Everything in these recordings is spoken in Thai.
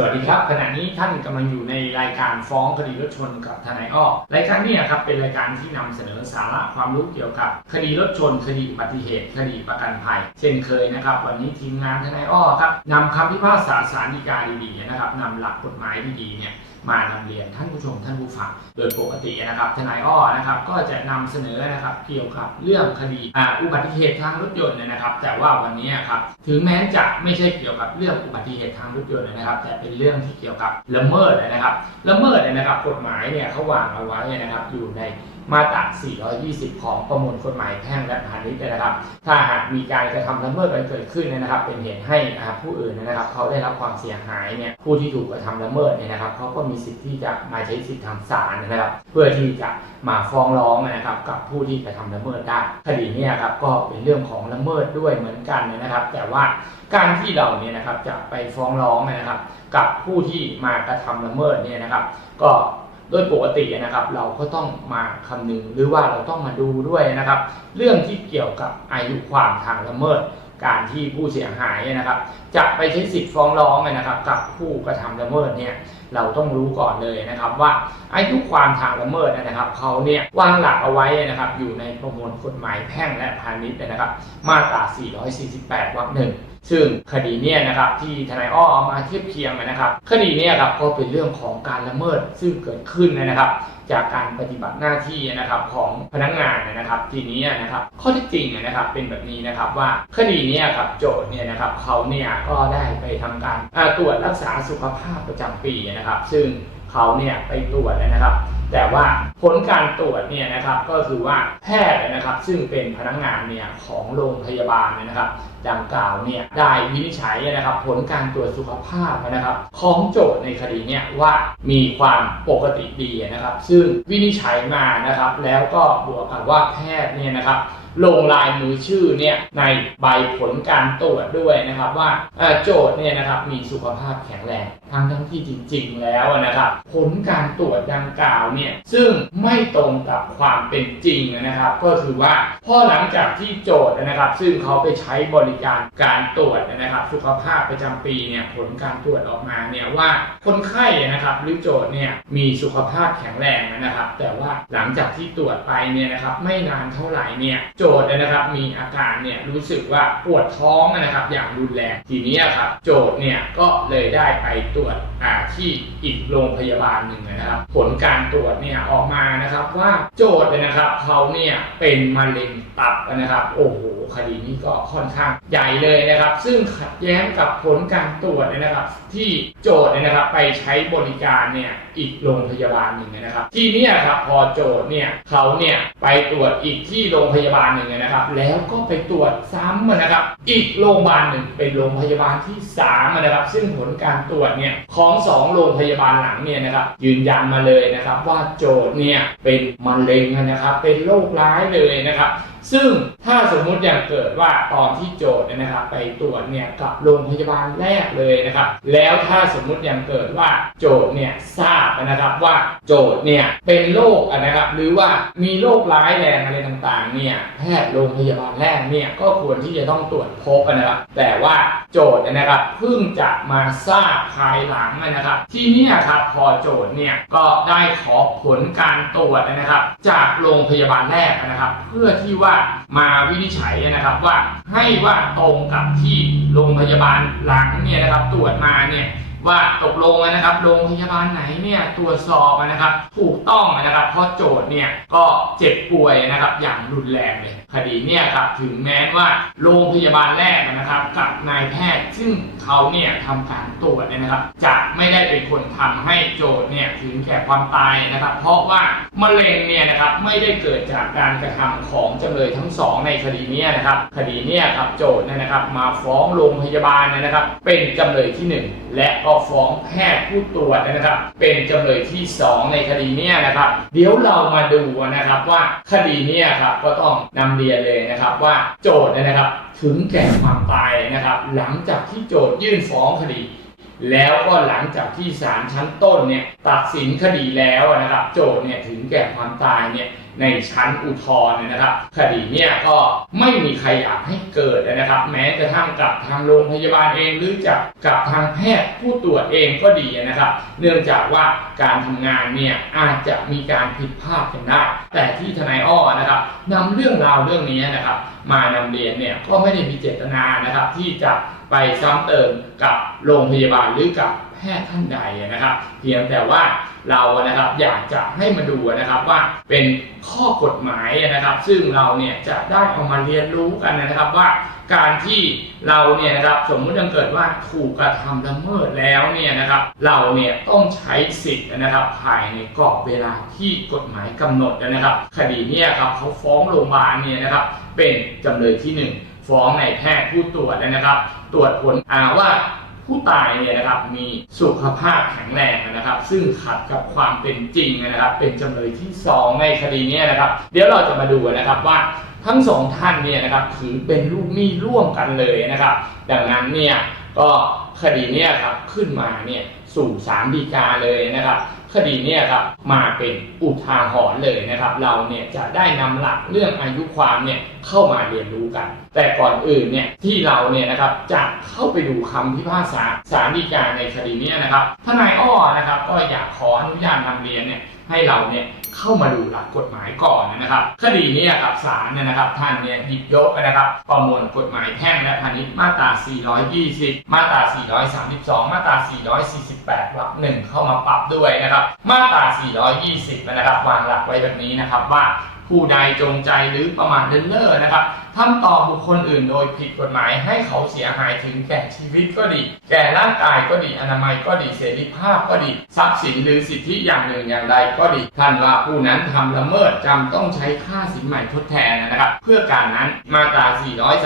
สวัสดีครับขณะนี้ท่านกำลังอยู่ในรายการฟ้องคดีรถชนกับทนายอ้อรายการนี้ครับเป็นรายการที่นำเสนอสาระความรู้เกี่ยวกับ คดีรถชน คดีอุบัติเหตุ คดีประกันภัย เช่นเคยนะครับ วันนี้ทีมงานทนายอ้อครับนำคำพิพากษาศาลฎีกาดีๆนะครับนำหลักกฎหมายดีๆเนี่ย มานำเรียนท่านผู้ชมท่านผู้ฟังโดยปกตินะครับทนายอ้อนะครับก็จะนำเสนอนะครับเกี่ยวกับเรื่องคดีอุบัติเหตุทางรถยนต์นะครับ แต่ว่าวันนี้ครับถึงแม้จะไม่ใช่เกี่ยวกับเรื่องอุบัติเหตุทางรถยนต์นะครับ แต่เป็นเรื่องที่เกี่ยวกับละเมิดนะครับละเมิดเนี่ยนะครับกฎหมายเนี่ยเขาวางเอาไว้นะครับอยู่ใน มาตรา 420 ของประมวลกฎหมายแพ่งและพาณิชย์นะครับ ถ้าหากมีการกระทำละเมิดกันเกิดขึ้นเนยนะครับ เป็นเหตุให้ผู้อื่นนะครับ เขาได้รับความเสียหายเนี่ย ผู้ที่ถูกกระทำละเมิดเนี่ยนะครับ เขาก็มีสิทธิ์ที่จะมาใช้สิทธิทางศาลนะครับ เพื่อที่จะมาฟ้องร้องนะครับ กับผู้ที่กระทำละเมิดได้ คดีนี้ครับก็เป็นเรื่องของละเมิดด้วยเหมือนกันนะครับ แต่ว่าการที่เราเนี่ยนะครับจะไปฟ้องร้องนะครับ กับผู้ที่มากระทำละเมิดเนี่ยนะครับ ก็ โดยปกตินะครับเราก็ต้องมาคำนึงหรือว่าเราต้องมาดูด้วยนะครับ เรื่องที่เกี่ยวกับอายุความทางละเมิด การที่ผู้เสียหายนะครับ จะไปใช้สิทธิ์ฟ้องร้องนะครับ กับผู้กระทำละเมิดเนี่ยเราต้องรู้ก่อนเลยนะครับ ว่าอายุความทางละเมิดนะครับเขาเนี่ยวางหลักเอาไว้นะครับ อยู่ในประมวลกฎหมายแพ่งและพาณิชย์นะครับ มาตรา 448 วรรคหนึ่ง ซึ่งคดีเนี่ยนะครับที่ทนายอ้อเอามาเทียบเคียงนะครับ คดีเนี่ยครับก็เป็นเรื่องของการละเมิดซึ่งเกิดขึ้นนะครับ จากการปฏิบัติหน้าที่นะครับของพนักงานนะครับทีนี้นะครับ ข้อที่จริงนะครับเป็นแบบนี้นะครับว่าคดีนี้ครับโจทย์เนี่ยนะครับเขาเนี่ยก็ได้ไปทำการตรวจรักษาสุขภาพประจำปีนะครับ ซึ่ง เขาเนี่ยไปตรวจนะครับ แต่ว่าผลการตรวจเนี่ยนะครับก็คือว่าแพทย์นะครับซึ่งเป็นพนักงานเนี่ยของโรงพยาบาลเนี่ยนะครับดังกล่าวเนี่ยได้วินิจฉัยนะครับ ผลการตรวจสุขภาพนะครับ ของโจทย์ในคดีเนี่ยว่ามีความปกติดีนะครับ ซึ่งวินิจฉัยมานะครับ แล้วก็บวกกับว่าแพทย์เนี่ยนะครับ ลงลายมือชื่อเนี่ยในใบผลการตรวจด้วยนะครับว่าโจทย์เนี่ยนะครับมีสุขภาพแข็งแรงทั้งทั้งที่จริง ๆ แล้วนะครับผลการตรวจดังกล่าวเนี่ยซึ่งไม่ตรงกับความเป็นจริงนะครับ ก็คือว่าพอหลังจากที่โจทย์นะครับ ซึ่งเขาไปใช้บริการการตรวจนะครับ สุขภาพประจำปีเนี่ยผลการตรวจออกมาเนี่ยว่าคนไข้นะครับหรือโจทย์เนี่ยมีสุขภาพแข็งแรงนะครับ แต่ว่าหลังจากที่ตรวจไปเนี่ยนะครับไม่นานเท่าไหร่เนี่ยโจทย์นะครับมีอาการเนี่ยรู้สึกว่าปวดท้องนะครับอย่างรุนแรงทีนี้ครับโจทย์เนี่ยก็เลยได้ไปตรวจอ่าที่อีกโรงพยาบาลหนึ่งนะครับผลการตรวจเนี่ยออกมานะครับว่าโจทย์นะครับเขาเนี่ยเป็นมะเร็งตับนะครับโอ้โหคดีนี้ก็ค่อนข้างใหญ่เลยนะครับ ซึ่งขัดแย้งกับผลการตรวจนะครับ ที่โจทย์นะครับไปใช้บริการเนี่ยอีกโรงพยาบาลหนึ่งนะครับ ทีเนี้ครับพอโจทย์เนี่ยเขาเนี่ยไปตรวจอีกที่โรงพยาบาลหนึ่งนะครับ แล้วก็ไปตรวจซ้ำนะครับ อีกโรงพยาบาลหนึ่งเป็นโรงพยาบาลที่สามนะครับ ซึ่งผลการตรวจเนี่ยของสองโรงพยาบาลหลังเนี่ยนะครับ ยืนยันมาเลยนะครับ ว่าโจทย์เนี่ยเป็นมะเร็งนะครับ เป็นโรคร้ายเลยนะครับซึ่งถ้าสมมุติอย่างเกิดว่าตอนที่โจทย์นะครับ ไปตรวจเนี่ยกับโรงพยาบาลแรกเลยนะครับ แล้วถ้าสมมุติอย่างเกิดว่าโจทย์เนี่ยทราบนะครับว่าโจทย์เนี่ยเป็นโรคนะครับ หรือว่ามีโรคร้ายแรงอะไรต่างๆเนี่ยแพทย์โรงพยาบาลแรกเนี่ยก็ควรที่จะต้องตรวจพบนะครับ แต่ว่าโจทย์นะครับเพิ่งจะมาทราบภายหลังนะครับ ที่นี่ครับพอโจทย์เนี่ยก็ได้ขอผลการตรวจนะครับ จากโรงพยาบาลแรกนะครับ เพื่อที่ว่ามาวินิจฉัยนะครับว่าให้ว่าตรงกับที่โรงพยาบาลหลังเนี่ยนะครับตรวจมาเนี่ยว่าตกลงนะครับโรงพยาบาลไหนเนี่ยตรวจสอบนะครับ ถูกต้องนะครับเพราะโจทย์เนี่ยก็เจ็บป่วยนะครับอย่างรุนแรงเลยคดีเนี่ยครับถึงแม้ว่าโรงพยาบาลแรกนะครับ กับนายแพทย์ซึ่งเขาเนี่ยทำการตรวจเนี่ยนะครับ จะไม่ได้เป็นคนทำให้โจทย์เนี่ยถึงแก่ความตายนะครับ เพราะว่ามะเร็งเนี่ยนะครับไม่ได้เกิดจากการกระทำของจำเลยทั้งสองในคดีเนี้นะครับคดีเนี่ยครับโจทย์เนี่ยนะครับ มาฟ้องโรงพยาบาลเนี่ยนะครับ เป็นจำเลยที่หนึ่งและก็ฟ้องแพทย์ผู้ตรวจนะครับ เป็นจำเลยที่สองในคดีเนี้นะครับ เดี๋ยวเรามาดูนะครับว่าคดีเนี้ครับก็ต้องนำเรียนเลยนะครับว่าโจทย์เนยนะครับถึงแก่ความตายนะครับ หลังจากที่โจทย์ยื่นฟ้องคดี แล้วก็หลังจากที่ศาลชั้นต้นเนี่ยตัดสินคดีแล้วนะครับ โจทย์เนี่ยถึงแก่ความตายเนี่ย ในชั้นอุทธรณ์เนยนะครับ คดีเนี่ยก็ไม่มีใครอยากให้เกิดนะครับ แม้กระทั่งกับทางโรงพยาบาลเองหรือจากกับทางแพทย์ผู้ตรวจเองก็ดีนะครับ เนื่องจากว่าการทำงานเนี่ยอาจจะมีการผิดพลาดกันได้ แต่ที่ทนายอ้อนะครับนำเรื่องราวเรื่องนี้นะครับ มานำเรียนเนี่ยก็ไม่ได้มีเจตนานะครับ ที่จะไปซ้ำเติมกับโรงพยาบาลหรือกับ แพทย์ท่านใดนะครับ เพียงแต่ว่าเรานะครับอยากจะให้มาดูนะครับว่าเป็นข้อกฎหมายนะครับ ซึ่งเราเนี่ยจะได้เอามาเรียนรู้กันนะครับว่าการที่เราเนี่ยนะครับสมมุติยังเกิดว่าถูกกระทำละเมิดแล้วเนี่ยนะครับ เราเนี่ยต้องใช้สิทธิ์นะครับ ภายในกรอบเวลาที่กฎหมายกำหนดนะครับ คดีเนี่ยครับเขาฟ้องโรงพยาบาลเนี่ยนะครับ เป็นจำเลยที่หนึ่งฟ้องในแพทย์ผู้ตรวจนะครับ ตรวจผลอาว่า ผู้ตายเนี่ยนะครับมีสุขภาพแข็งแรงนะครับ ซึ่งขัดกับความเป็นจริงนะครับ เป็นจำเลยที่สองในคดีนี้นะครับ เดี๋ยวเราจะมาดูนะครับว่าทั้งสองท่านเนี่ยนะครับถือเป็นลูกหนี้ร่วมกันเลยนะครับ ดังนั้นเนี่ยก็คดีเนี่ยครับขึ้นมาเนี่ยสู่ศาลฎีกาเลยนะครับ คดีเนี่ยครับมาเป็นอุทาหรณ์เลยนะครับ เราเนี่ยจะได้นำหลักเรื่องอายุความเนี่ยเข้ามาเรียนรู้กัน แต่ก่อนอื่นเนี่ยที่เราเนี่ยนะครับจะเข้าไปดูคำพิพากษาสารดีกาในคดีนี้นะครับทนายอ้อนะครับก็อยากขออนุญาตนำเรียนเนี่ยให้เราเนี่ย เข้ามาดูหลักกฎหมายก่อนนะครับ คดีนี้ครับศาลเนี่ยนะครับท่านเนี่ยหยิบยกนะครับประมวลกฎหมายแพ่งและพาณิชย์มาตรา 420 มาตรา 432 มาตรา 448 วรรคหนึ่งเข้ามาปรับด้วยนะครับ มาตรา 420 นะครับวางหลักไว้แบบนี้นะครับว่า ผู้ใดจงใจหรือประมาทเลินเล่อนะครับทำต่อบุคคลอื่นโดยผิดกฎหมายให้เขาเสียหายถึงแก่ชีวิตก็ดี แก่ร่างกายก็ดี อนามัยก็ดี เสรีภาพก็ดี ทรัพย์สินหรือสิทธิอย่างหนึ่งอย่างใดก็ดี ท่านว่าผู้นั้นทำละเมิดจำต้องใช้ค่าสินใหม่ทดแทนนะครับ เพื่อการนั้นมาตรา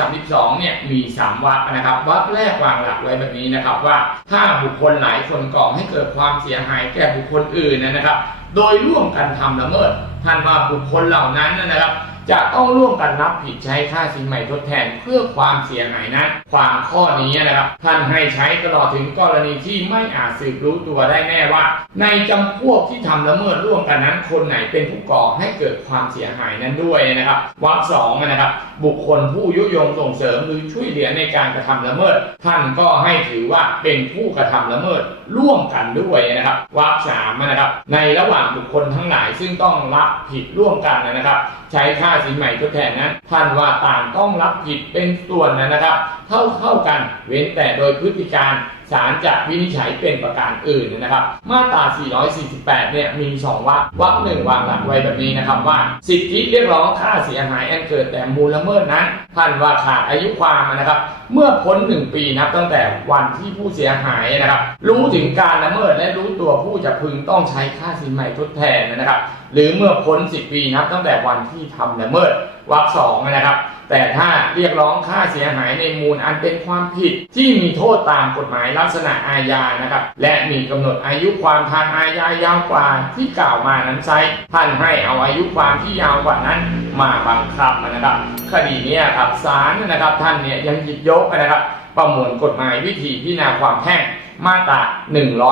432 เนี่ย มี 3วรรคนะครับวรรคแรกวางหลักไว้แบบนี้นะครับว่า ถ้าบุคคลหลายคนก่อให้เกิดความเสียหายแก่บุคคลอื่นนะครับ โดยร่วมกันทำละเมิด ท่านว่าบุคคลเหล่านั้นนะครับ จะต้องร่วมกันรับผิดใช้ค่าสินใหม่ทดแทนเพื่อความเสียหายนั้น ความข้อนี้นะครับ ท่านให้ใช้ตลอดถึงกรณีที่ไม่อาจสืบรู้ตัวได้แน่ว่า ในจำพวกที่ทำละเมิดร่วมกันนั้น คนไหนเป็นผู้ก่อให้เกิดความเสียหายนั้นด้วยนะครับวรรคสองนะครับ บุคคลผู้ยุยงส่งเสริมหรือช่วยเหลือในการกระทำละเมิด ท่านก็ให้ถือว่าเป็นผู้กระทำละเมิดร่วมกันด้วยนะครับวรรคสามนะครับ ในระหว่างบุคคลทั้งหลายซึ่งต้องรับผิดร่วมกันนะครับ ใช้ค่าสินใหม่ทดแทนนั้นท่านว่าต่างต้องรับผิดเป็นส่วนนะครับ เท่าเท่ากันเว้นแต่โดยพฤติการศาลจะวินิจฉัยเป็นประการอื่นนะครับ มาตรา 448 เนี่ยมี 2วรรควรรคหนึ่งวางหลักไว้แบบนี้นะครับว่า สิทธิเรียกร้องค่าเสียหายอันเกิดแต่มูลละเมิดนั้นท่านว่าขาดอายุความนะครับ เมื่อพ้น 1 ปีนับตั้งแต่วันที่ผู้เสียหายนะครับ รู้ถึงการละเมิดและรู้ตัวผู้จะพึงต้องใช้ค่าสินใหม่ทดแทนนะครับ หรือเมื่อพ้น 10 ปีนับตั้งแต่วันที่ที่ทำละเมิดวรรคสองนะครับ แต่ถ้าเรียกร้องค่าเสียหายในมูลอันเป็นความผิดที่มีโทษตามกฎหมายลักษณะอาญานะครับ และมีกำหนดอายุความทางอาญายาวกว่าที่กล่าวมานั้นไซท่านให้เอาอายุความที่ยาวกว่านั้นมาบังคับนะครับ คดีนี้ครับศาลนะครับท่านเนี่ยยังหยิบยกนะครับ ประมวลกฎหมายวิธีพิจารณาความแพ่ง มาตรา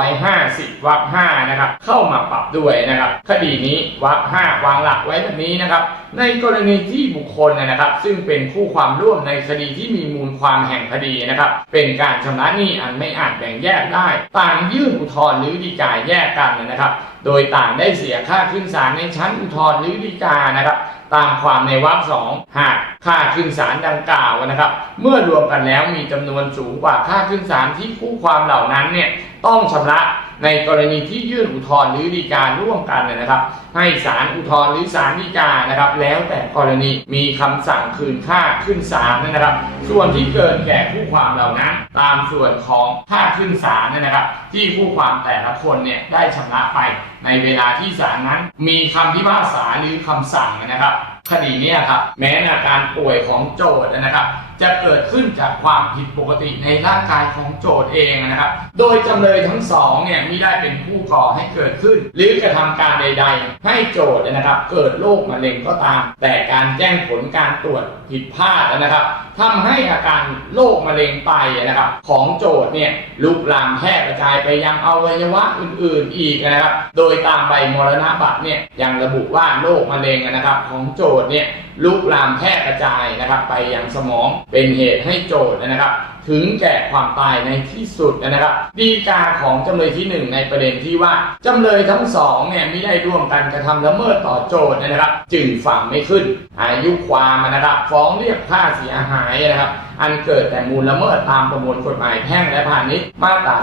150 วรรค5นะครับ เข้ามาปรับด้วยนะครับ คดีนี้วรรค5วางหลักไว้แบบนี้นะครับ ในกรณีที่บุคคลนะครับ ซึ่งเป็นคู่ความร่วมในคดีที่มีมูลความแห่งคดีนะครับ เป็นการชำระหนี้อันไม่อาจแบ่งแยกได้ ต่างยื่นอุทธรณ์หรือฎีกาแยกกันนะครับ โดยต่างได้เสียค่าขึ้นศาลในชั้นอุทธรณ์หรือฎีกานะครับตามความในวรรคสองหากค่าขึ้นศาลดังกล่าวนะครับ เมื่อรวมกันแล้วมีจำนวนสูงกว่าค่าขึ้นศาลที่คู่ความเหล่านั้นั้นเนี่ยต้องชำระ ในกรณีที่ยื่นอุทธรณ์หรือฎีการร่วมกันนะครับ ให้ศาลอุทธรณ์หรือศาลฎีกานะครับ แล้วแต่กรณีมีคำสั่งคืนค่าขึ้นศาลนะครับ ส่วนที่เกินแก่คู่ความเหล่านั้น ตามส่วนของค่าขึ้นศาลนะครับ ที่คู่ความแต่ละคนเนี่ยได้ชำระไป ในเวลาที่ศาลนั้นมีคำพิพากษาหรือคำสั่งนะครับคดีนี้ครับแม้อาการป่วยของโจทย์นะครับ จะเกิดขึ้นจากความผิดปกติในร่างกายของโจทย์เองนะครับ โดยจำเลยทั้งสองเนี่ยมิได้เป็นผู้ก่อให้เกิดขึ้น หรือกระทำการใด ๆ ให้โจทย์นะครับ เกิดโรคมะเร็งก็ตาม แต่การแจ้งผลการตรวจผิดพลาดนะครับทำให้อาการโรคมะเร็งไตนะครับ ของโจทย์เนี่ยลุกลามแพร่กระจายไปยังอวัยวะอื่น ๆ อีกนะครับ โดยตามใบมรณบัตรเนี่ยยังระบุว่าโรคมะเร็งนะครับ ของโจทย์เนี่ยลุกลามแพร่กระจายนะครับ ไปยังสมองเป็นเหตุให้โจทย์นะครับ ถึงแก่ความตายในที่สุดนะครับ ดีกาของจำเลยที่หนึ่งในประเด็นที่ว่าจำเลยทั้งสองเนี่ยไม่ได้ร่วมกันกระทำละเมิดต่อโจทย์นะครับ จึงฝังไม่ขึ้น อายุความนะครับฟ้องเรียกค่าเสียหายนะครับอันเกิดแต่มูลละเมิดตามประมวลกฎหมายแพ่งและพาณิชย์มาตรา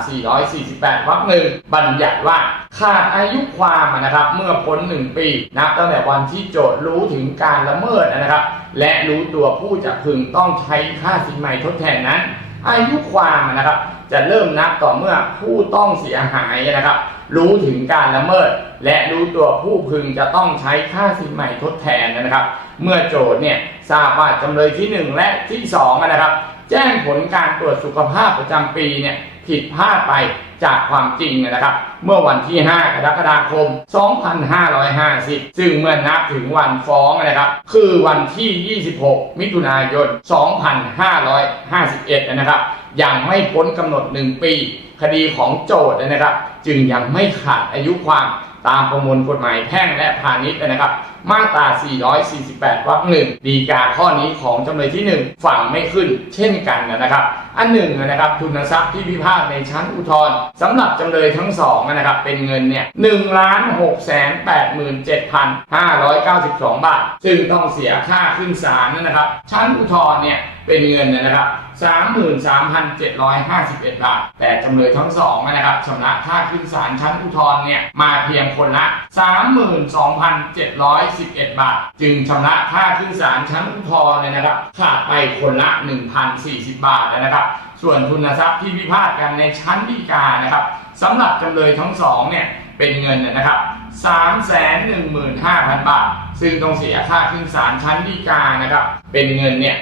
448 วรรคหนึ่งบัญญัติว่าขาดอายุความนะครับเมื่อพ้น 1 ปีนับตั้งแต่วันที่โจทย์รู้ถึงการละเมิดนะครับ และรู้ตัวผู้จะพึงต้องใช้ค่าสินใหม่ทดแทนนั้น อายุความนะครับ จะเริ่มนับต่อเมื่อผู้ต้องเสียหายนะครับ รู้ถึงการละเมิด และรู้ตัวผู้พึงจะต้องใช้ค่าสินใหม่ทดแทนนะครับ เมื่อโจทย์เนี่ยทราบว่าจำเลยที่ 1 และที่2นะครับ แจ้งผลการตรวจสุขภาพประจำปีเนี่ยผิดพลาดไป จากความจริงนะครับ เมื่อวันที่ 5 กรกฎาคม 2550 ซึ่งเมื่อนับถึงวันฟ้องนะครับ คือวันที่ 26 มิถุนายน 2551 นะครับ ยังไม่พ้นกำหนด 1 ปี คดีของโจทย์นะครับ จึงยังไม่ขาดอายุความตามประมวลกฎหมายแพ่งและพาณิชย์นะครับ มาตรา 448วรรคหนึ่งดีกาข้อนี้ของจำเลยที่ 1 ฝั่งไม่ขึ้น เช่นกันนะครับ อันหนึ่งนะครับทุนทรัพย์ที่พิพาทในชั้นอุทธรณ์สำหรับจำเลยทั้งสองนะครับเป็นเงินเนี่ย1ล้าน6แสน87,592บสองบาท ซึ่งต้องเสียค่าขึ้นศาลนะครับ ชั้นอุทธรณ์เนี่ยเป็นเงินนะครับ33,751 บาท แต่จำเลยทั้งสองนะครับชำระค่าขึ้นศาลชั้นอุทธรณ์เนี่ยมาเพียงคนละ111 บาท จึงชำระค่าขึ้นศาลชั้นอุทธรณ์เนี่ยนะครับ ขาดไปคนละ 1,040 บาทนะครับ ส่วนทุนทรัพย์ที่พิพาทกันในชั้นฎีกานะครับสำหรับจำเลยทั้งสองเนี่ยเป็นเงินนะครับ 315,000 บาท ซึ่งต้องเสียค่าขึ้นศาลชั้นฎีกานะครับ เป็นเงินเนี่ย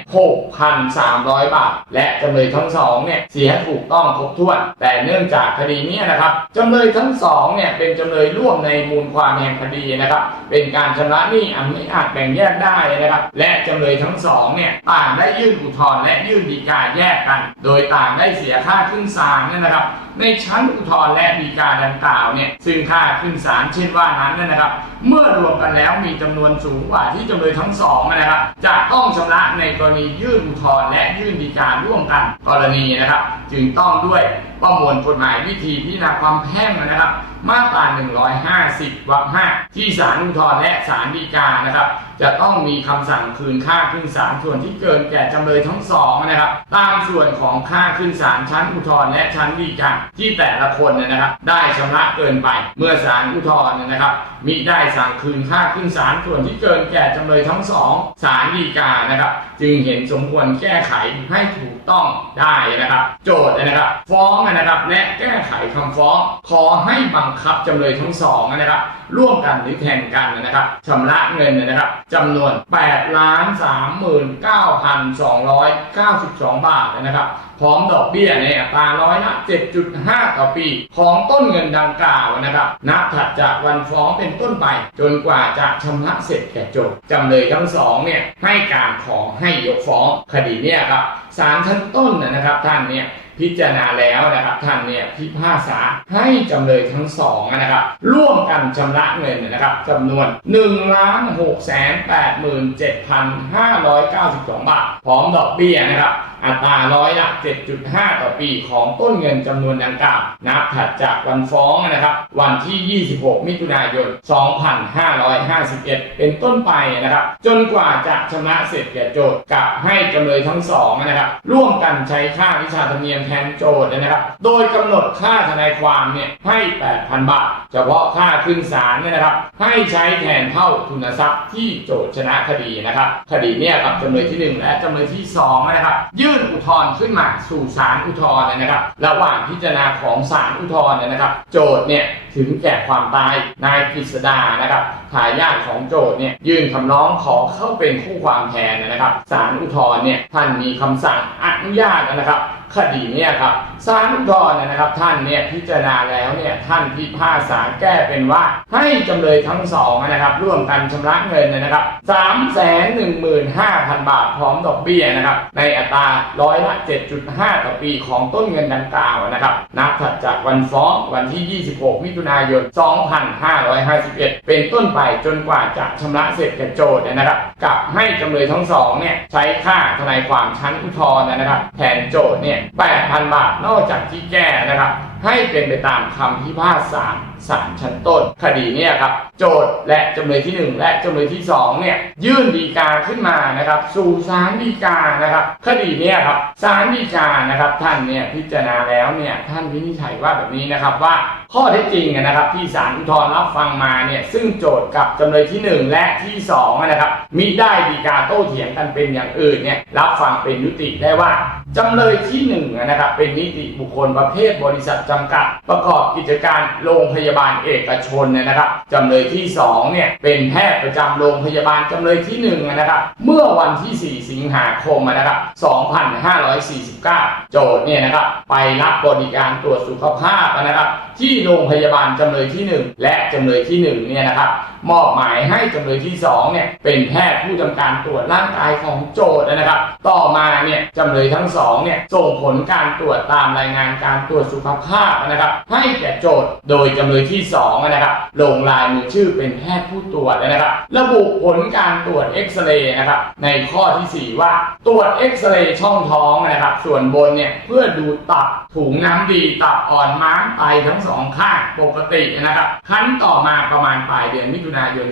6,300 บาท และจำเลยทั้งสองเนี่ย เสียถูกต้องครบถ้วน แต่เนื่องจากคดีนี้นะครับจำเลยทั้งสองเนี่ย เป็นจำเลยร่วมในมูลความแห่งคดีนะครับ เป็นการชำระหนี้อันไม่อาจแบ่งแยกได้นะครับ และจำเลยทั้งสองเนี่ยต่างได้ยื่นอุทธรณ์และยื่นฎีกาแยกกัน โดยต่างได้เสียค่าขึ้นศาลเนี่ยนะครับ ในชั้นอุทธรณ์และฎีกาดังกล่าวเนี่ยซึ่งค่าขึ้นศาลเช่นว่านั้นนยนะครับ เมื่อรวมกันแล้วมีจำนวนสูงกว่าที่จำเลยทั้งสองนะครับจะต้องชำระในกรณียื่นอุทธรณ์และยื่นฎีการ่วมกันกรณีนะครับจึงต้องด้วยประมวลกฎหมายวิธีพิจารณาความแพ่งนะครับ มาตรา 150 วรรค 5 ที่ศาลอุทธรณ์และศาลฎีกานะครับ จะต้องมีคำสั่งคืนค่าขึ้นศาลส่วนที่เกินแก่จำเลยทั้งสองนะครับ ตามส่วนของค่าขึ้นศาลชั้นอุทธรณ์และชั้นฎีกาที่แต่ละคนเนยนะครับ ได้ชำระเกินไป เมื่อศาลอุทธรณ์เนี่ยนะครับมิได้สั่งคืนค่าขึ้นศาลส่วนที่เกินแก่จำเลยทั้งสองศาลฎีกานะครับ จึงเห็นสมควรแก้ไขให้ถูกต้องได้นะครับโจทย์นะครับ ฟ้องนะครับและแก้ไขคำฟ้อง ขอให้บังคับจำเลยทั้งสองนะครับ ร่วมกันหรือแทนกันนะครับชำระเงินนะครับจำนวน8ล้าน39,292 บาทนะครับพร้อมดอกเบี้ยในอัตราร้อยละ7.5 ต่อปี ของต้นเงินดังกล่าวนะครับนับถัดจากวันฟ้องเป็นต้นไป จนกว่าจะชำระเสร็จแก่จบจำเลยทั้งสองเนี่ยให้การขอให้ยกฟ้องคดีเนี่ยครับศาลชั้นต้นนะครับท่านเนี่ย พิจารณาแล้วนะครับท่านเนี่ยพิพากษาให้จำเลยทั้งสองนะครับร่วมกันชำระเงินนะครับจำนวน1ล้าน6 8 7 5 9 2 บาท พร้อมดอกเบี้ยนะครับอัตราร้อยละ 7.5 ต่อปีของต้นเงินจำนวนดังกล่าวนับถัดจากวันฟ้องนะครับวันที่ 26 มิถุนายน 2551 เป็นต้นไปนะครับจนกว่าจะชำระเสร็จแก่โจทย์กับให้จำเลยทั้งสองนะครับร่วมกันใช้ค่าวิชาธรรมเนียมแทนโจทย์นะครับ โดยกำหนดค่าทนายความเนี่ยให้ 8,000 บาท เฉพาะค่าขึ้นศาลเนี่ยนะครับ ให้ใช้แทนเท่าทุนทรัพย์ที่โจทย์ชนะคดีนะครับ คดีเนี่ยกับจำเลยที่ 1 และจำเลยที่2นะครับยื่นอุทธรณ์ขึ้นมาสู่ศาลอุทธรณ์นะครับ ระหว่างพิจารณาของศาลอุทธรณ์นะครับ โจทย์เนี่ยถึงแก่ความตายนายกฤษดานะครับทายาทของโจทย์เนี่ยยื่นคำร้องขอเข้าเป็นคู่ความแทนนะครับศาลอุทธรณ์เนี่ยท่านมีคำสั่งอนุญาตนะครับ คดีเนี่ยครับศาลอุทธรณ์นะครับท่านเนี่ยพิจารณาแล้วเนี่ยท่านพิพากษาแก้เป็นว่าให้จำเลยทั้งสองนะครับร่วมกันชำระเงินนะครับสามแสนหนึ่งหมื่นห้าพันบาทพร้อมดอกเบี้ยนะครับในอัตราร้อยละ 7.5 ต่อปีของต้นเงินดังกล่าวนะครับนับถัดจากวันฟ้องวันที่ 26 มิถุนายน 2551 เป็นต้นไปจนกว่าจะชำระเสร็จแก่โจทย์นะครับกับให้จำเลยทั้งสองเนี่ยใช้ค่าทนายความชั้นอุทธรณ์นะครับแทนโจทย์เนี่ย8,000 บาท นอกจากที่แก้นะครับ ให้เป็นไปตามคำพิพากษาศาลชั้นต้น คดีเนี่ยครับ โจทย์และจำเลยที่ 1 และจำเลยที่2เนี่ยยื่นดีกาขึ้นมานะครับ สู่ศาลฎีกานะครับ คดีเนี่ยครับศาลฎีกานะครับ ท่านเนี่ยพิจารณาแล้วเนี่ยท่านวินิจฉัยว่าแบบนี้นะครับว่าข้อเท็จจริงนะครับที่ศาลอุทธรณ์รับฟังมาเนี่ยซึ่งโจทย์กับจำเลยที่ 1 และที่2นะครับมิได้ดีกาโต้เถียงกันเป็นอย่างอื่นเนี่ยรับฟังเป็นยุติได้ว่า จำเลยที่1นะครับเป็นนิติบุคคลประเภทบริษัทจำกัด ประกอบกิจการโรงพยาบาลเอกชนเนยนะครับจำเลยที่2เนี่ยเป็นแพทย์ประจำโรงพยาบาลจำเลยที่1นะครับเมื่อวันที่ 4 สิงหาคมนะครับ2549 โจทย์เนี่ยนะครับไปรับบริการตรวจสุขภาพนะครับที่โรงพยาบาลจำเลยที่ 1 และจำเลยที่1เนี่ยนะครับมอบหมายให้จำเลยที่2เนี่ยเป็นแพทย์ผู้ทำการตรวจร่างกายของโจทย์นะครับ ต่อมาเนี่ยจำเลยทั้งสองเนี่ยส่งผลการตรวจตามรายงานการตรวจสุขภาพนะครับ ให้แก่โจทย์โดยจำเลยที่2นะครับลงลายมือชื่อเป็นแพทย์ผู้ตรวจนะครับ ระบุผลการตรวจเอ็กซเรย์นะครับในข้อทีสี่ 4 ว่าตรวจเอ็กซเรย์ช่องท้องนะครับ ส่วนบนเนี่ยเพื่อดูตับถุงน้ำดีตับอ่อนม้ามไตทั้งสองข้างปกตินะครับขั้นต่อมาประมาณปลายเดือนมิถุนายน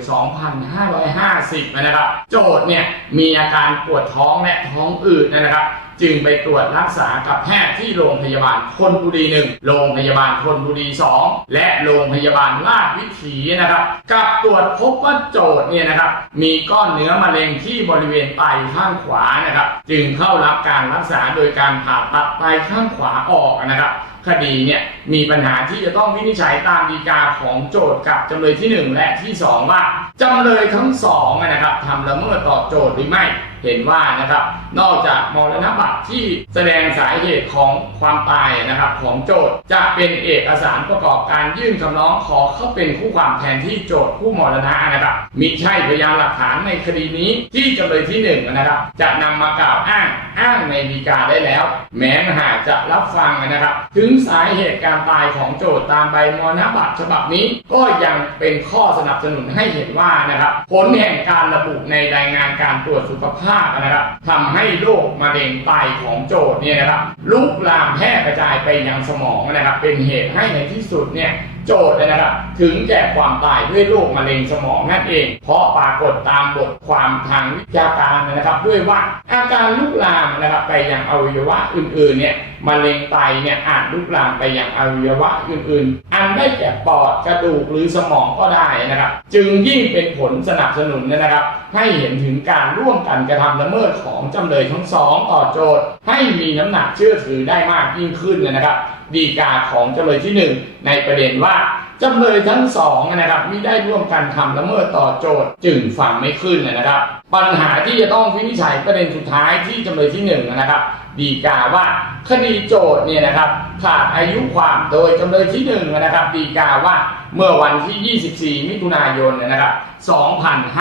2550 นะครับ โจทย์เนี่ยมีอาการปวดท้องและท้องอืดนะครับ จึงไปตรวจรักษากับแพทย์ที่โรงพยาบาลธนบุรีหนึ่งโรงพยาบาลธนบุรีสองและโรงพยาบาลราชวิถีนะครับกับตรวจพบว่าโจทย์เนี่ยนะครับมีก้อนเนื้อมะเร็งที่บริเวณไตข้างขวานะครับ จึงเข้ารับการรักษาโดยการผ่าตัดไตข้างขวาออกนะครับ คดีเนี่ยมีปัญหาที่จะต้องวินิจฉัยตามดีกาของโจทย์กับจำเลยที่ 1 และที่ 2 ว่าจำเลยทั้งสองนะครับทำละเมิดต่อโจทย์หรือไม่เห็นว่านะครับ นอกจากมรณบัตรที่แสดงสาเหตุของความตายนะครับของโจทย์จะเป็นเอกสารประกอบการยื่นคำร้องขอเข้าเป็นผู้ความแทนที่โจทย์ผู้มรณะนะครับมิใช่พยานหลักฐานในคดีนี้ที่จำเลยที่หนึ่งนะครับ จะนำมากล่าวอ้างอ้างในดีกาได้แล้ว แม้หากจะรับฟังนะครับ ถึงสาเหตุการตายของโจทย์ตามใบมรณบัตรฉบับนี้ ก็ยังเป็นข้อสนับสนุนให้เห็นว่านะครับผลแห่งการระบุในรายงานการตรวจสุขภาพนะครับทำให้โรคมะเร็งไตของโจทย์เนี่ยนะครับลุกลามแพร่กระจายไปยังสมองนะครับ เป็นเหตุให้ในที่สุดเนี่ย โจทย์นะครับ ถึงแก่ความตายด้วยโรคมะเร็งสมองนั่นเอง เพราะปรากฏตามบทความทางวิทยาการนะครับ ด้วยว่าอาการลุกลามนะครับไปยังอวัยวะอื่นๆเนี่ยมะเร็งไตเนี่ยอาจลุกลามไปยังอวัยวะอื่นๆ อันได้แก่ปอดกระดูกหรือสมองก็ได้นะครับ จึงยิ่งเป็นผลสนับสนุนนะครับ ให้เห็นถึงการร่วมกันกระทำละเมิดของจำเลยทั้งสองต่อโจทย์ ให้มีน้ำหนักเชื่อถือได้มากยิ่งขึ้นนะครับ ดีกาของจำเลยที่หนึ่งในประเด็นว่าจำเลยทั้งสองนะครับมิได้ร่วมกันทำละเมิดต่อโจทย์จึงฟังไม่ขึ้นนะครับ ปัญหาที่จะต้องวินิจฉัยประเด็นสุดท้ายที่จำเลยที่หนึ่งนะครับ ดีกาว่าคดีโจทย์เนี่ยนะครับขาดอายุความโดยจำเลยที่หนึ่งนะครับดีกาว่าเมื่อวันที่ 24 มิถุนายนนะครับ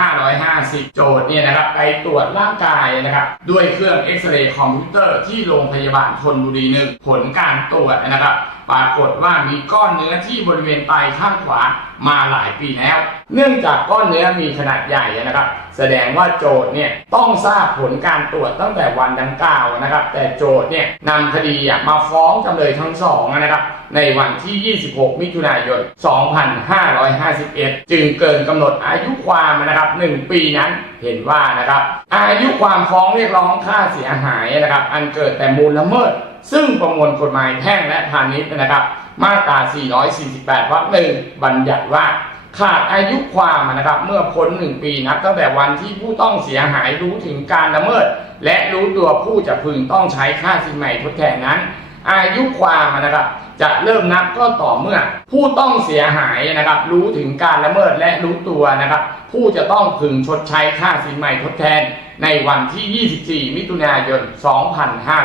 2,550 โจทย์เนี่ยนะครับไปตรวจร่างกายนะครับด้วยเครื่องเอ็กซเรย์คอมพิวเตอร์ที่โรงพยาบาลธนบุรีหนึ่งผลการตรวจนะครับปรากฏว่ามีก้อนเนื้อที่บริเวณไตข้างขวามาหลายปีแล้ว เนื่องจากก้อนเนื้อมีขนาดใหญ่นะครับ แสดงว่าโจทย์เนี่ยต้องทราบผลการตรวจตั้งแต่วันดังกล่าวนะครับ แต่โจทย์เนี่ยนำคดีมาฟ้องจำเลยทั้งสองนะครับในวันที่ 26 มิถุนายน 2551 จึงเกินกำหนดอายุความนะครับ 1 ปีนั้นเห็นว่านะครับ อายุความฟ้องเรียกร้องค่าเสียหายนะครับ อันเกิดแต่มูลละเมิด ซึ่งประมวลกฎหมายแพ่งและพาณิชย์นะครับ มาตรา 448 วรรคหนึ่งบัญญัติว่าขาดอายุความนะครับเมื่อพ้นหนึ่งปีนับตั้งแต่วันที่ผู้ต้องเสียหายรู้ถึงการละเมิด และรู้ตัวผู้จะพึงต้องใช้ค่าสินใหม่ทดแทนนั้น อายุความนะครับจะเริ่มนับก็ต่อเมื่อ ผู้ต้องเสียหายนะครับ รู้ถึงการละเมิดและรู้ตัวนะครับ ผู้จะต้องพึงชดใช้ค่าสินใหม่ทดแทน ในวันที่ 24 มิถุนายน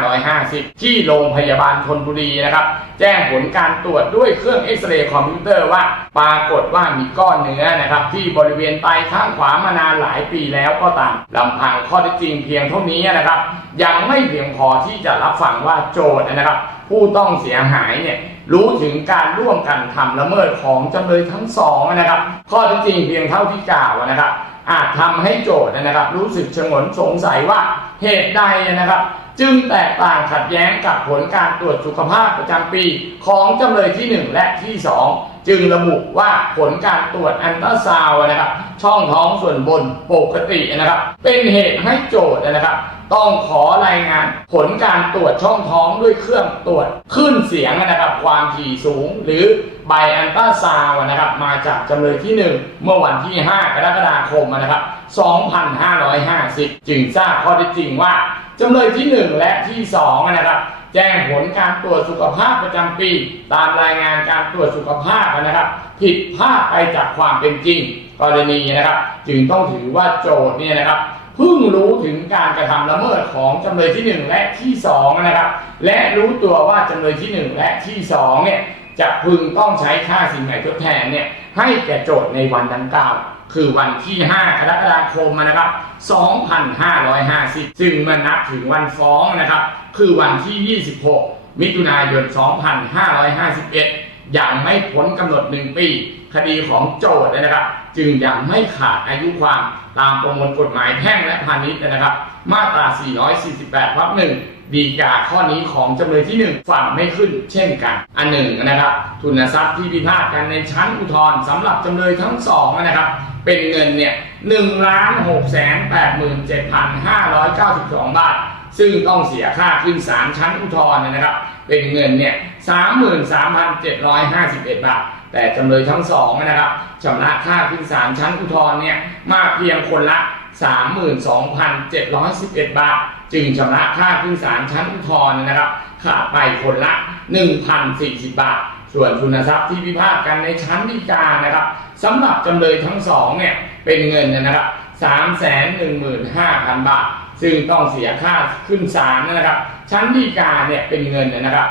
2550 ที่โรงพยาบาลธนบุรีนะครับ แจ้งผลการตรวจด้วยเครื่องเอ็กซเรย์คอมพิวเตอร์ว่า ปรากฏว่ามีก้อนเนื้อนะครับ ที่บริเวณไตข้างขวามานานหลายปีแล้วก็ตามลำพังข้อเท็จจริงเพียงเท่านี้นะครับ ยังไม่เพียงพอที่จะรับฟังว่าโจทย์นะครับ ผู้ต้องเสียหายเนี่ยรู้ถึงการร่วมกันทำละเมิดของจำเลยทั้งสองนะครับ ข้อท็จจริงเพียงเท่าที่กล่าวนะครับ อาจทำให้โจทย์นะครับ รู้สึกชงนสงสัยว่าเหตุใดนะครับ จึงแตกต่างขัดแย้งกับผลการตรวจสุขภาพประจำปีของจำเลยที่ 1 และที่ 2 จึงระบุว่าผลการตรวจอันตราซาวนะครับ ช่องท้องส่วนบนปกตินะครับ เป็นเหตุให้โจทย์นะครับ ต้องขอรายงานผลการตรวจช่องท้องด้วยเครื่องตรวจคลื่นเสียงนะครับ ความถี่สูงหรือใบอันตราซาวนะครับ มาจากจำเลยที่ 1 เมื่อวันที่ 5 กรกฎาคมนะครับ 2550 จึงทราบข้อเท็จจริงว่าจำเลยที่ 1 และที่2นะครับ แจ้งผลการตรวจสุขภาพประจำปี ตามรายงานการตรวจสุขภาพนะครับ ผิดพลาดไปจากความเป็นจริง กรณีนะครับ จึงต้องถือว่าโจทย์เนี่ยนะครับเพิ่งรู้ถึงการกระทำละเมิดของจำเลยที่ 1 และที่2นะครับ และรู้ตัวว่าจำเลยที่ 1 และที่2เนี่ยจะพึงต้องใช้ค่าสินไหมทดแทนเนี่ยให้แก่โจทย์ในวันดังกล่าว คือวันที่ 5 กรกฎาคมนะครับ 2550 ซึ่งเมื่อนับถึงวันฟ้องนะครับ คือวันที่ 26 มิถุนายน 2551 ยังไม่พ้นกำหนด 1 ปี คดีของโจทย์นะครับ จึงยังไม่ขาดอายุความตามประมวลกฎหมายแพ่งและพาณิชย์นะครับ มาตรา 448วรรคหนึ่ง ดีกาข้อนี้ของจำเลยที่ 1 ฟังไม่ขึ้นเช่นกัน อันหนึ่งนะครับ ทุนทรัพย์ที่พิพาทกันในชั้นอุทธรณ์สำหรับจำเลยทั้งสองนะครับ เป็นเงินเนี่ยหนึ่งล้านหกแสนแปดหมื่นเจ็ดพันห้าร้อยเก้าสิบสองบาท ซึ่งต้องเสียค่าขึ้นศาลชั้นอุทธรณ์นะครับ เป็นเงินเนี่ยสามหมื่นสามพันเจ็ดร้อยห้าสิบเอ็ดบาท แต่จำเลยทั้งสองนะครับชำระค่าขึ้นศาลชั้นอุทธรณ์เนี่ยมาเพียงคนละ 32,711 บาท จึงชำระค่าขึ้นศาลชั้นอุทธรณ์นะครับขาดไปคนละ 1,040 บาท ส่วนทุนทรัพย์ที่พิพาทกันในชั้นฎีกานะครับสำหรับจำเลยทั้งสองเนี่ยเป็นเงินนะครับ315,000 บาท ซึ่งต้องเสียค่าขึ้นศาลนะครับ ชั้นฎีกาเนี่ยเป็นเงินนะครับ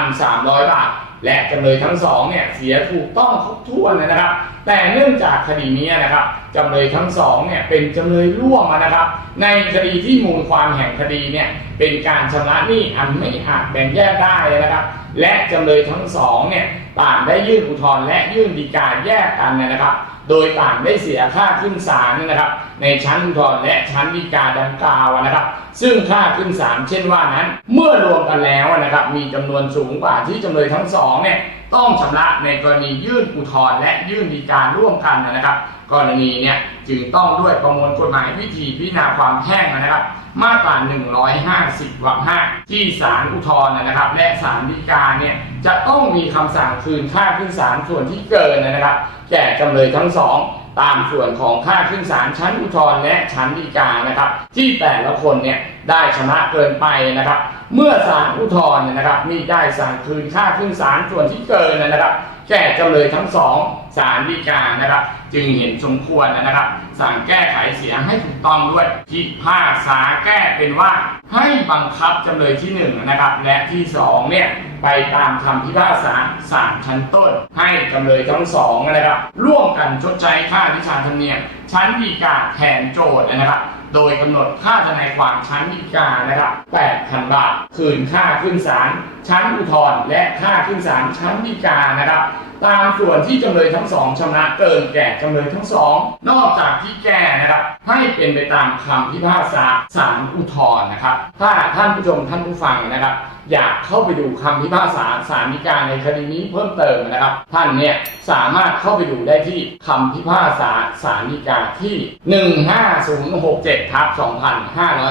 6,300 บาท และจำเลยทั้งสองเนี่ยเสียถูกต้องครบถ้วนนะครับ แต่เนื่องจากคดีนี้นะครับจำเลยทั้งสองเนี่ยเป็นจำเลยร่วมนะครับ ในคดีที่มูลความแห่งคดีเนี่ยเป็นการชำระหนี้อันไม่อาจแบ่งแยกได้นะครับ และจำเลยทั้งสองเนี่ยต่างได้ยื่นอุทธรณ์และยื่นฎีกาแยกกันนะครับ โดยต่างได้เสียค่าขึ้นศาลนะครับ ในชั้นอุทธรณ์และชั้นฎีกาดังกล่าวนะครับ ซึ่งค่าขึ้นศาลเช่นว่านั้น เมื่อรวมกันแล้วนะครับ มีจำนวนสูงกว่าที่จำเลยทั้งสองเนี่ย ต้องชำระในกรณียื่นอุทธรณ์และยื่นฎีการ่วมกันนะครับ กรณีเนี่ยจึงต้องด้วยประมวลกฎหมายวิธีพิจารณาความแพ่งนะครับ มาตรา 150 วรรค 5 ที่ศาลอุทธรณ์นะครับ และศาลฎีกาเนี่ยจะต้องมีคำสั่งคืนค่าขึ้นศาลส่วนที่เกินนะครับ แก่จำเลยทั้งสอง ตามส่วนของค่าขึ้นศาลชั้นอุทธรณ์และชั้นฎีกานะครับ ที่แต่ละคนเนี่ยได้ชนะเกินไปนะครับ เมื่อศาลอุทธรณ์เนี่ยนะครับมีได้สั่งคืนค่าขึ้นศาลส่วนที่เกินนะครับ แก่จำเลยทั้งสองศาลฎีกานะครับ จึงเห็นสมควรนะครับ สั่งแก้ไขเสียให้ถูกต้องด้วยพิพากษาแก้เป็นว่าให้บังคับจำเลยที่หนึ่งนะครับและที่สองเนี่ยไปตามคำพิพากษาศาลชั้นต้น ให้จำเลยทั้งสองนะครับร่วมกันชดใช้ค่าวิชาธรรมเนียมชั้นฎีกาแทนโจทย์นะครับโดยกำหนดค่าทนายความชั้นฎีกานะครับ8,000 บาท คืนค่าขึ้นศาลชั้นอุทธรณ์และค่าขึ้นศาลชั้นฎีกานะครับ ตามส่วนที่จำเลยทั้งสองชำระเกินแก่จำเลยทั้งสอง นอกจากที่แก่นะครับ ให้เป็นไปตามคำพิพากษาศาลอุทธรณ์นะครับ ถ้าท่านผู้ชมท่านผู้ฟังนะครับ อยากเข้าไปดูคำพิพากษาศาลฎีกาในคดีนี้เพิ่มเติมนะครับ ท่านเนี่ยสามารถเข้าไปดูได้ที่คำพิพากษาศาลฎีกาที่ 15067ทับ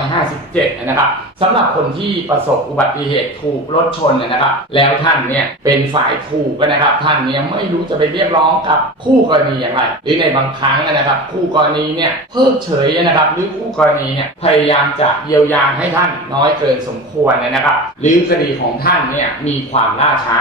2557 นะครับสำหรับคนที่ประสบอุบัติเหตุถูกรถชนนะครับ แล้วท่านเนี่ยเป็นฝ่ายถูกนะครับ ท่านเนี่ยไม่รู้จะไปเรียกร้องกับคู่กรณีอย่างไร หรือในบางครั้งนะครับ คู่กรณีเนี่ยเพิกเฉยนะครับ หรือคู่กรณีเนี่ยพยายามจะเยียวยาให้ท่านน้อยเกินสมควรนะครับ หรือษฎีของท่านเนี่ยมีความล่าช้า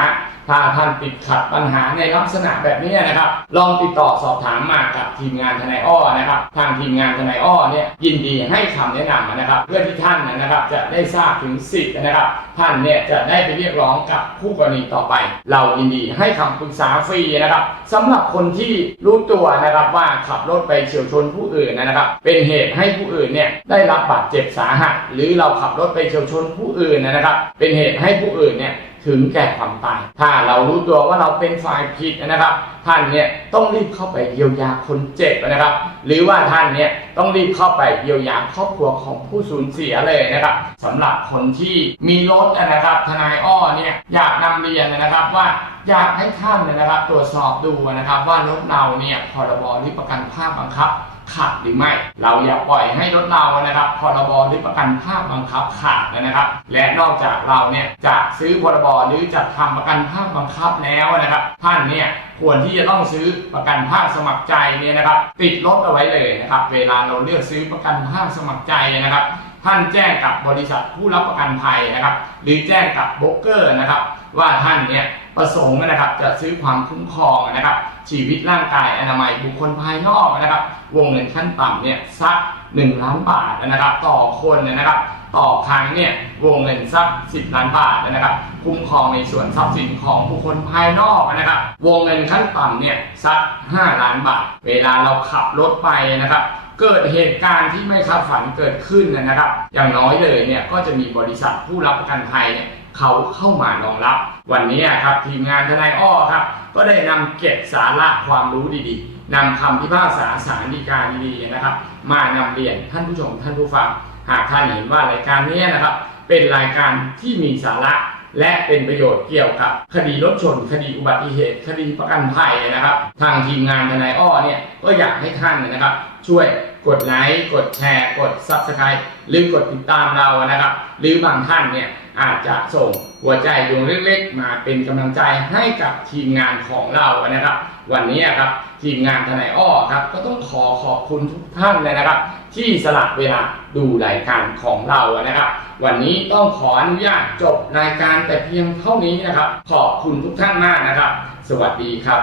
ถ้าท่านติดขัดปัญหาในลักษณะแบบนี้นะครับ ลองติดต่อสอบถามมากับทีมงานทนายอ้อนะครับ ทางทีมงานทนายอ้อเนี่ยยินดีให้คำแนะนำนะครับ เพื่อที่ท่านนะครับจะได้ทราบถึงสิทธิ์นะครับ ท่านเนี่ยจะได้ไปเรียกร้องกับผู้กรณีต่อไป เรายินดีให้คำปรึกษาฟรีนะครับสำหรับคนที่รู้ตัวนะครับว่าขับรถไปเฉียวชนผู้อื่นนะครับ เป็นเหตุให้ผู้อื่นเนี่ยได้รับบาดเจ็บสาหัส หรือเราขับรถไปเฉียวชนผู้อื่นนะครับ เป็นเหตุให้ผู้อื่นเนี่ยถึงแก่ความตาย ถ้าเรารู้ตัวว่าเราเป็นฝ่ายผิดนะครับ ท่านเนี่ยต้องรีบเข้าไปเยียวยาคนเจ็บนะครับ หรือว่าท่านเนี่ยต้องรีบเข้าไปเยียวยาครอบครัวของผู้สูญเสียเลยนะครับสำหรับคนที่มีรถนะครับ ทนายอ้อเนี่ยอยากนำเรียนนะครับว่าอยากให้ท่านนะครับ ตรวจสอบดูนะครับว่ารถเราเนี่ยพรบหรือประกันภาคบังคับ ขาดหรือไม่ เราอย่าปล่อยให้รถเรานะครับพรบหรือประกันภาคบังคับขาดนะครับ และนอกจากเราเนี่ยจะซื้อพรบหรือจะทำประกันภาคบังคับแล้วนะครับ ท่านเนี่ยควรที่จะต้องซื้อประกันภาคสมัครใจเนี่ยนะครับ ติดรถเอาไว้เลยนะครับ เวลาเราเลือกซื้อประกันภาคสมัครใจนะครับ ท่านแจ้งกับบริษัทผู้รับประกันภัยนะครับ หรือแจ้งกับโบรกเกอร์นะครับ ว่าท่านเนี่ย ประสงค์นะครับ จะซื้อความคุ้มครองนะครับ ชีวิตร่างกายอนามัยบุคคลภายนอกนะครับ วงเงินขั้นต่ำเนี่ยสัก 1 ล้านบาทนะครับ ต่อคนนะครับ ต่อครั้งเนี่ยวงเงินสัก 10 ล้านบาทนะครับ คุ้มครองในส่วนทรัพย์สินของบุคคลภายนอกนะครับ วงเงินขั้นต่ำเนี่ยสัก 5 ล้านบาท เวลาเราขับรถไปนะครับเกิดเหตุการณ์ที่ไม่คาดฝันเกิดขึ้นนะครับ อย่างน้อยเลยเนี่ยก็จะมีบริษัทผู้รับประกันภัยเนี่ย เขาเข้ามารองรับ วันนี้ครับทีมงานทนายอ้อครับ ก็ได้นำเก็บสาระความรู้ดีๆนำคำพิพากษาสารดีกาดีๆนะครับ มานำเรียนท่านผู้ชมท่านผู้ฟังหากท่านเห็นว่ารายการนี้นะครับ เป็นรายการที่มีสาระและเป็นประโยชน์เกี่ยวกับ คดีรถชน คดีอุบัติเหตุ คดีประกันภัยนะครับ ทางทีมงานทนายอ้อเนี่ยก็อยากให้ท่านนะครับ ช่วย กดไลค์กดแชร์กด Subscribe หรือกดติดตามเรานะครับ หรือบางท่านเนี่ยอาจจะส่งหัวใจดวงเล็กๆ มาเป็นกำลังใจให้กับทีมงานของเรานะครับ วันนี้ครับทีมงานทนายอ้อครับ ก็ต้องขอขอบคุณทุกท่านเลยนะครับ ที่สละเวลาดูรายการของเรานะครับ วันนี้ต้องขออนุญาตจบรายการแต่เพียงเท่านี้นะครับ ขอบคุณทุกท่านมากนะครับ สวัสดีครับ